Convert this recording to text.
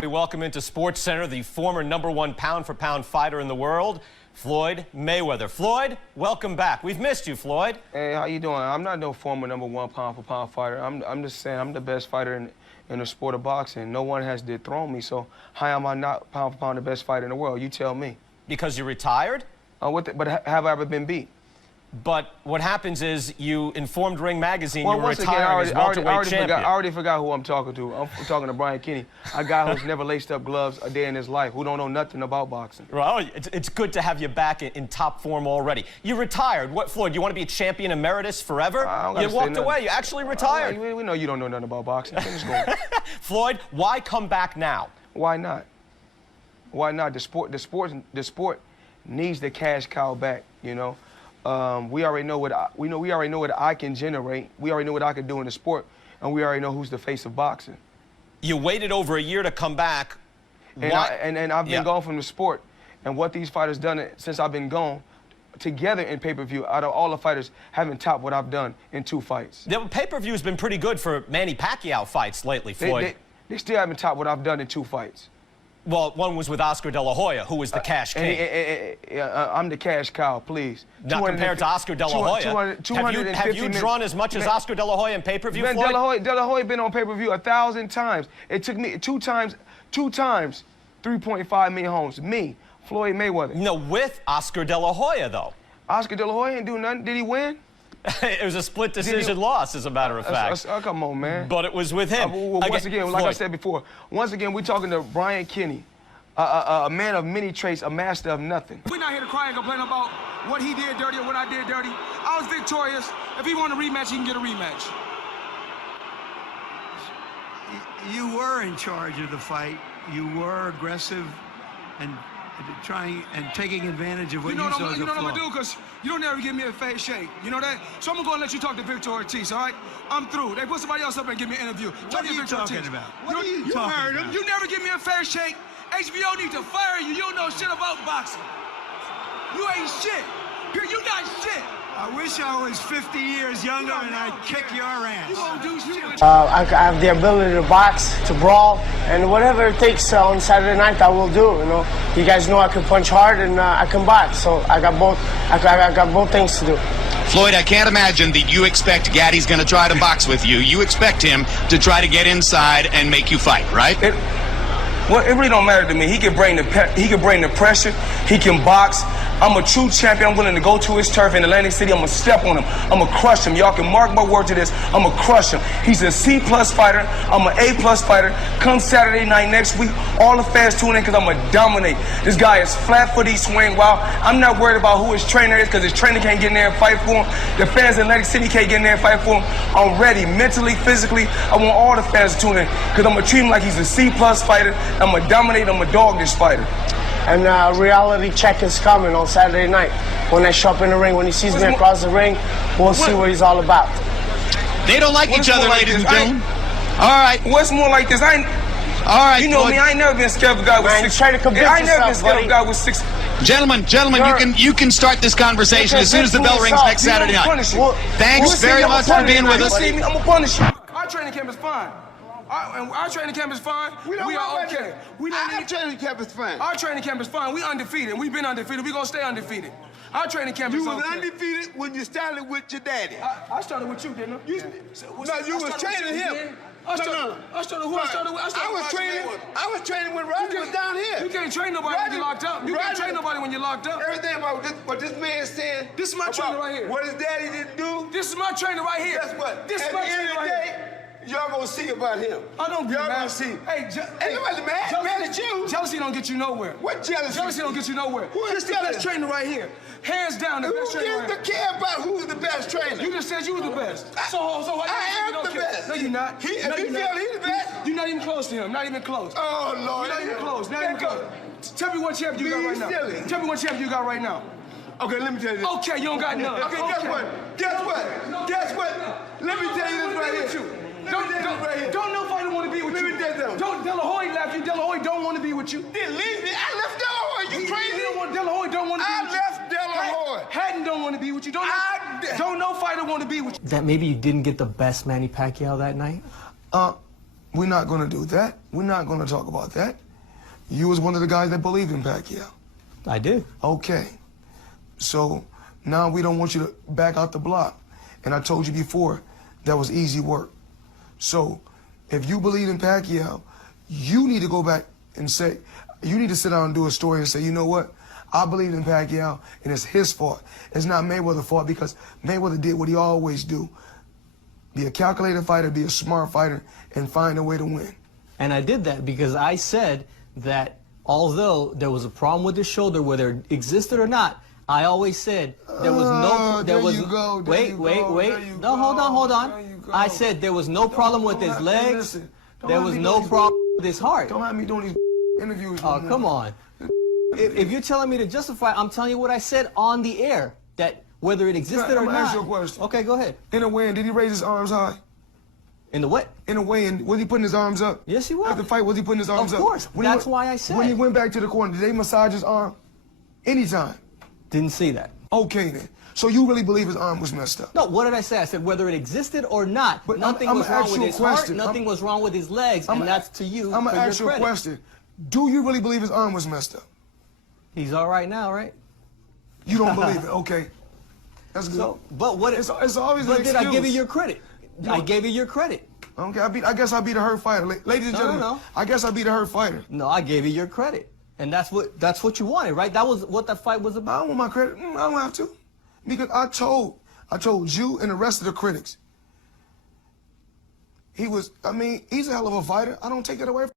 We welcome into Sports Center the former #1 pound-for-pound fighter in the world, Floyd Mayweather. Floyd, welcome back. We've missed you, Floyd. Hey, how you doing? I'm not no former #1 pound-for-pound fighter. I'm just saying I'm the best fighter in the sport of boxing. No one has dethroned me, so how am I not pound-for-pound the best fighter in the world? You tell me. Because you retired? But have I ever been beat? But what happens is you informed Ring Magazine Well, you were once again, retiring as welterweight champion. I already forgot who I'm talking to. I'm talking to Brian Kinney, a guy who's never laced up gloves a day in his life, who don't know nothing about boxing. Well, it's good to have you back in top form already. You retired. What, Floyd, you want to be a champion emeritus forever? You walked away. You actually retired. We know you don't know nothing about boxing. Finish going. Floyd, why come back now? Why not? Why not? The sport needs the cash cow back, you know? We already know what I can generate. We already know what I can do in the sport, and we already know who's the face of boxing. You waited over a year to come back. And I've been gone from the sport, and what these fighters done since I've been gone, together in pay-per-view, out of all the fighters, haven't topped what I've done in 2 fights. The pay-per-view has been pretty good for Manny Pacquiao fights lately, Floyd. They still haven't topped what I've done in 2 fights. Well, one was with Oscar De La Hoya, who was the cash king. I'm the cash cow, please. Not compared to Oscar De La Hoya. Have you drawn as much as Oscar De La Hoya in pay-per-view, Floyd? De La Hoya been on pay-per-view 1,000 times. It took me two times, 3.5 million homes. Me, Floyd Mayweather. No, with Oscar De La Hoya, though. Oscar De La Hoya didn't do nothing. Did he win? It was a split decision loss, as a matter of fact. Come on, man. But it was with him. Once again, like I said before, once again, we're talking to Brian Kinney, a man of many traits, a master of nothing. We're not here to cry and complain about what he did dirty or what I did dirty. I was victorious. If he wanted a rematch, he can get a rematch. You were in charge of the fight. You were aggressive and trying and taking advantage of what you saw as a flaw. You know what I'm gonna do? Because you don't ever give me a fair shake. You know that? So I'm gonna go and let you talk to Victor Ortiz, all right? I'm through. They put somebody else up and give me an interview. What are you talking about? What are you talking about? You never give me a fair shake. HBO need to fire you. You don't know shit about boxing. You ain't shit. You not shit. I wish I was 50 years younger and I'd kick your ass. You won't do shit. I have the ability to box, to brawl, and whatever it takes on Saturday night, I will do. You know, you guys know I can punch hard and I can box, so I got both. I got both things to do. Floyd, I can't imagine that you expect Gaddy's going to try to box with you. You expect him to try to get inside and make you fight, right? Well, it really don't matter to me. He can bring the pressure. He can box. I'm a true champion. I'm willing to go to his turf in Atlantic City. I'm gonna step on him. I'm gonna crush him. Y'all can mark my word to this. I'm gonna crush him. He's a C+ fighter. I'm an A+ fighter. Come Saturday night next week, all the fans tune in because I'm gonna dominate. This guy is flat-footed, he swing wild. I'm not worried about who his trainer is because his trainer can't get in there and fight for him. The fans in Atlantic City can't get in there and fight for him. I'm ready, mentally, physically. I want all the fans to tune in because I'm gonna treat him like he's a C+ fighter. I'm gonna dominate. I'm gonna dog this fighter. And reality check is coming on Saturday night. When I show up in the ring, when he sees me across the ring, we'll see what he's all about. They don't like each other, ladies and gentlemen. All right. What's more like this? All right. You know me. I ain't never been scared of a guy with 6. Try to convince I ain't never been yourself, scared of a guy with 6. Gentlemen, you can start this conversation as soon as the bell rings next Saturday night. Thanks very much for being with us. I'm gonna punish you. Our training camp is fine. Our training camp is fine. We are okay. Our training camp is fine. Our training camp is fine. We undefeated. We've been undefeated. We're gonna stay undefeated. Our training camp is okay. You was undefeated when you started with your daddy. I started with you, didn't I? You was training him. I started who I started with? I was training when Roger was down here. You can't train nobody when you're locked up. You can't train nobody when you're locked up. Everything about what this man said. This is my trainer right here. What his daddy didn't do. This is my trainer right here. Guess what? This is my trainer right here. Y'all gonna see about him. I don't get Y'all mad. gonna see. Hey, ain't nobody mad at you. Jealousy don't get you nowhere. What jealousy? Jealousy don't get you nowhere. Who is the best trainer right here? Hands down, the best trainer. Who gives the care about who's the best trainer? You just said you were the best. So I am the best. No, you're not. If you feel he's the best, you're not even close to him. Not even close. Oh Lord, you're not even close. Not even close. Tell me what champion you got right now. Tell me what champion you got right now. Okay, let me tell you this. Okay, you don't got none. Okay, guess what? Let me tell you this right here. Don't no fighter want to be with you. Don't De La Hoya left you. De La Hoya don't want to be with you. Then leave me. I left De La Hoya. You crazy? De La Hoya don't want to be with you. I left De La Hoya. Hatton don't want to be with you. Don't no fighter want to be with you. That maybe you didn't get the best Manny Pacquiao that night? We're not going to do that. We're not going to talk about that. You was one of the guys that believed in Pacquiao. I did. Okay. So now we don't want you to back out the block. And I told you before, that was easy work. So if you believe in Pacquiao, you need to go back and say, you need to sit down and do a story and say, you know what? I believe in Pacquiao, and it's his fault. It's not Mayweather's fault, because Mayweather did what he always do. Be a calculated fighter, be a smart fighter, and find a way to win. And I did that because I said that although there was a problem with his shoulder, whether it existed or not, I always said there was no. Wait. No, hold on. I said there was no problem with his legs. There was no problem with his heart. Don't have me doing these interviews. Oh, come on. If you're telling me to justify, I'm telling you what I said on the air, that whether it existed or not. I'm gonna ask you a question. Okay, go ahead. In a weigh-in, did he raise his arms high? In the what? In a weigh-in, was he putting his arms up? Yes, he was. After the fight, was he putting his arms up? Of course. That's why I said. When he went back to the corner, did they massage his arm? Anytime. Didn't see that. Okay, then. So you really believe his arm was messed up? No, what did I say? I said whether it existed or not, But nothing was wrong with his heart, nothing was wrong with his legs, and that's to you. I'm going to ask you a question. Do you really believe his arm was messed up? He's all right now, right? You don't believe it? Okay. That's good. So, but what? It's always an But did I give you excuse. your credit? I gave you your credit. Okay, I guess I beat a hurt fighter. Ladies and gentlemen, no. I guess I beat a hurt fighter. No, I gave you your credit. And that's what you wanted, right? That was what that fight was I about. don't want my credit. I don't have to. Because I told you and the rest of the critics, he's a hell of a fighter. I don't take that away from him.